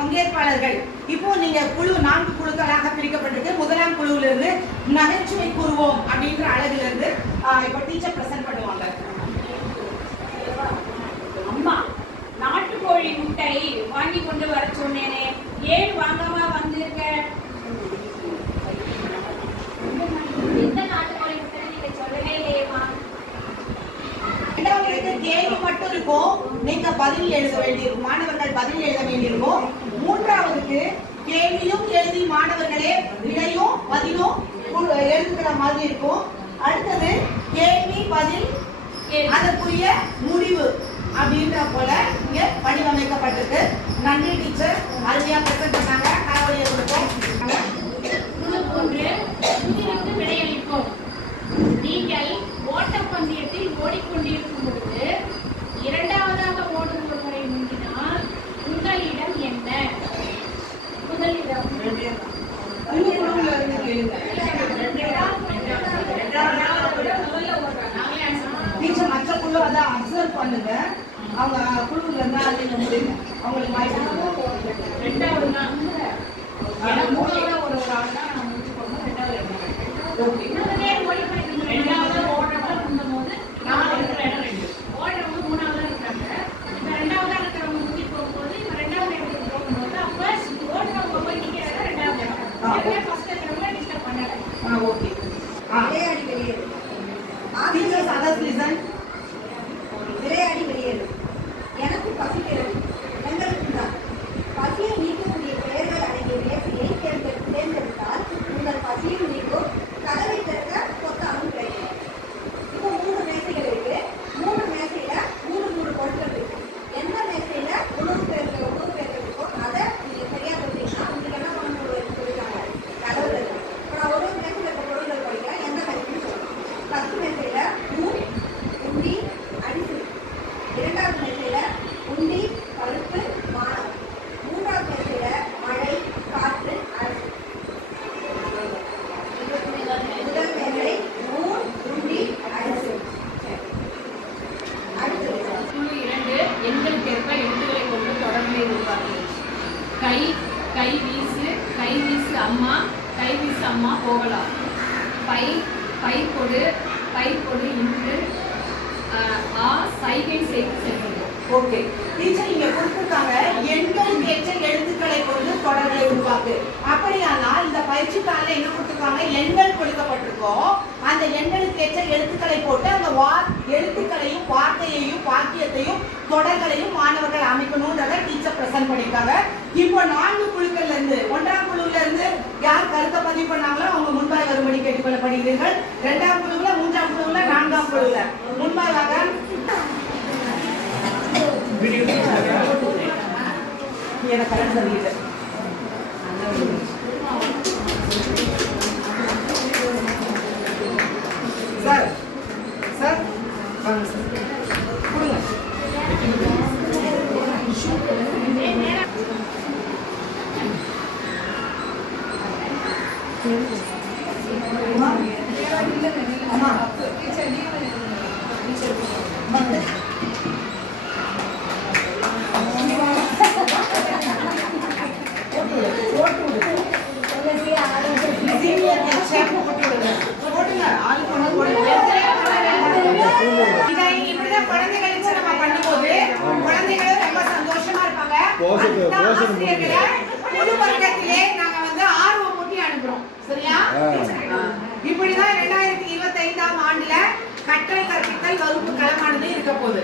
பங்கேற்பாளர்கள் இப்போ நீங்க குழு 4 குழுக்களாக பிரிக்கப்பட்டிருக்கு. முதலாம் குழுவில இருந்து நகைச்சுவை கூறுவோம் அப்படின்ற அழகுல இருந்து இப்போ டீச்சர் பிரசன்ட் பண்ணுவாங்க. அம்மா, நாட்டுக்கோழி முட்டை வாங்கி கொண்டு வர சொன்னேனே, ஏன் வாங்காம வந்திருக்க? எந்த நாட்டுக்கோழி முட்டை நீங்க சொல்லவே இல்லையேம்மா. இரண்டாவது கேள்வி மட்டும் இருக்கும், நீங்க பதில் எழுத வேண்டியிருக்கும், மாணவர்கள் பதில் எழுத வேண்டியிருக்கும். மூன்றாவதுக்கு கேள்வியும் எழுதி மாணவர்களே விடையும் பதிலும் எழுதுகிற மாதிரி இருக்கும். அடுத்தது கேள்வி பதில் அதற்குரிய முடிவு அப்படின்ற போல இங்க வடிவமைக்கப்பட்டிருக்கு. நன்றி டீச்சர், அருமையா பிரசன்ட் பண்ணாங்க. காவலியர் கொடுப்போம். குழு 1 புதிருக்கு விடையளிப்போம். நீங்கள் ஓட்டப்பந்தயத்தில் ஓடிக்கொண்டிருக்கும் பொழுது இரண்டாவதாக ஓடும் ஒருவரை முந்தினால் உங்களிடம் என்ன? முதலிடம் டீச்சர் மற்ற குழு அதை அப்சர்வ் பண்ணுங்க. அவங்க குழுல இருந்தா அவங்களுக்கு வாய்ப்பு. ரெண்டாவது தான் மூணாவது ஒரு ஆள் தான் நான் முடிச்சு போடணும். ரெண்டாவது இன்னொரு பேர் ஓடிக்கொண்டிருக்கும் ரெண்டாவது ஓடுறவங்க முந்தும்போது நாலு இருக்கிற இடம் 2, ஓடுறவங்க மூணாவது இருக்காங்க. இப்ப ரெண்டாவதா இருக்கிறவங்க முந்தி போகும்போது இப்ப ரெண்டாவது இடத்துக்கு போகும்போது அப்ப ஓடுறவங்க போய் நிக்கிற இடம் ரெண்டாவது இடம். ஃபர்ஸ்ட் இருக்கிறவங்க டிஸ்டர்ப் பண்ணல. ஓகே. விளையாடி வெளியேறு. Teachers others listen. விளையாடி வெளியேறு. எனக்கு பசிக்கிறது. எங்களுக்கு தான். பசியை நீக்கக்கூடிய பெயர்கள் அடங்கிய மேசையை தேர்ந்தெடுத்தால் உங்கள் பசியும் நீக்கும். கதவை திறக்க பொத்தாலும் கிடைக்கும். இப்போ 3 மேசைகள் இருக்கு. 3 மேசையில 3 பொருட்கள் இருக்கு. எந்த மேசையில உணவு பெயர்கள் இருக்கோ அதை நீங்க சரியா சொல்றீங்கன்னா உங்களுக்கு என்ன பண்ணணும் சொல்லிருக்காங்க. கதவுல இருக்கு. இப்போ நான் ஒரு மேசையில இருக்க பொருட்கள் படிக்கிறேன். எந்த மேசைன்னு சொல்லணும். ஃபர்ஸ்ட் மேசையில நூல், உண்டி, அரிசி. இரண்டாவது மேசையில உண்டி, பருப்பு, மானம். மூன்றாவது மேசையில மழை, காற்று, அரசு. முதல் மேசை நூல், உண்டி, அரிசி. அடுத்தது குழு 2 எண்களுக்கேற்ப எழுத்துக்களை கொண்டு தொடர்பை உருவாக்கு. கை வீசு அம்மா, கை வீசு அம்மா போகலாம். பயிர் கொடு இன்று சைகை செய்து செல்வது. ஓகே டீச்சர் இங்க கொடுத்திருக்காங்க எண்களுக்கு ஏற்ற எழுத்துக்களை கொண்டு தொடர்களை உருவாக்கு. அப்படியானால் இந்த பயிற்சிக்கால என்ன கொடுத்திருக்காங்க, எண்கள் கொடுக்கப்பட்டிருக்கோம். அந்த எண்களுக்கு ஏற்ற எழுத்துக்களை போட்டு அந்த எழுத்துக்களையும் வார்த்தையையும் வாக்கியத்தையும் தொடர்களையும் மாணவர்கள் அமைக்கணும்ன்றத டீச்சர் பிரசன்ட் பண்ணிருக்காங்க. இப்போ 4 குழுக்கள்ல இருந்து 1ஆம் குழுல இருந்து யார் கருத்தை பதிவு பண்ணாங்களோ அவங்க முன்பாய் வரும்படி கேட்டுக்கொள்ளப்படுகிறீர்கள். 2ஆம் குழுல, 3ஆம் குழுல, 4ஆம் குழுல முன்பாயாக எனக்கு கரெக்ட் சொல்லிட்டு சார் சார் வாங்க சார் கொடுங்க. அம்மா இப்படிதான் 2025ஆம் ஆண்டுல கற்றல் கற்பித்தல் வகுப்பு களமானது இருக்க போகுது.